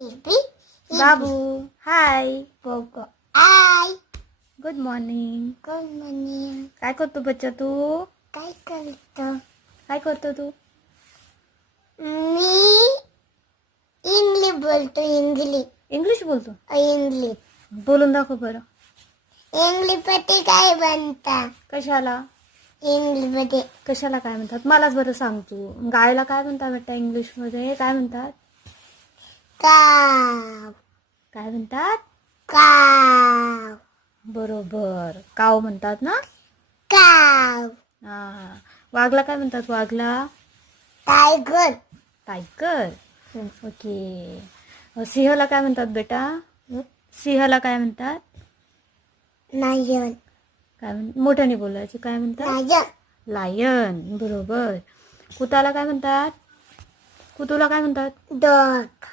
Baby, बाबू हाय. Gogo. Hi. Good morning. Good morning. काय करतो बच्चा तू? काय करतो? काय करतो तू? मी इंग्लिश बोलतो. इंग्लिश बोलतो. इंग्लिश बोलून दाखव बरं. मध्ये काय बनता? कशाला मध्ये कशाला काय म्हणतात मलाच बरं सांग तू. गायला काय म्हणतात बेटा इंग्लिश मध्ये? काय म्हणतात? काव. काय म्हणतात? काव. बरोबर काव म्हणतात ना. काव. हा. वाघला काय म्हणतात? वाघला टायगर. टायगर. ओके. सिंहाला काय म्हणतात बेटा? सिंहाला काय म्हणतात? लायन. काय मोठ्याने बोलायचं. काय म्हणतात? लायन. लायन. बरोबर. कुताला काय म्हणतात? कुतूला काय म्हणतात? डॉग.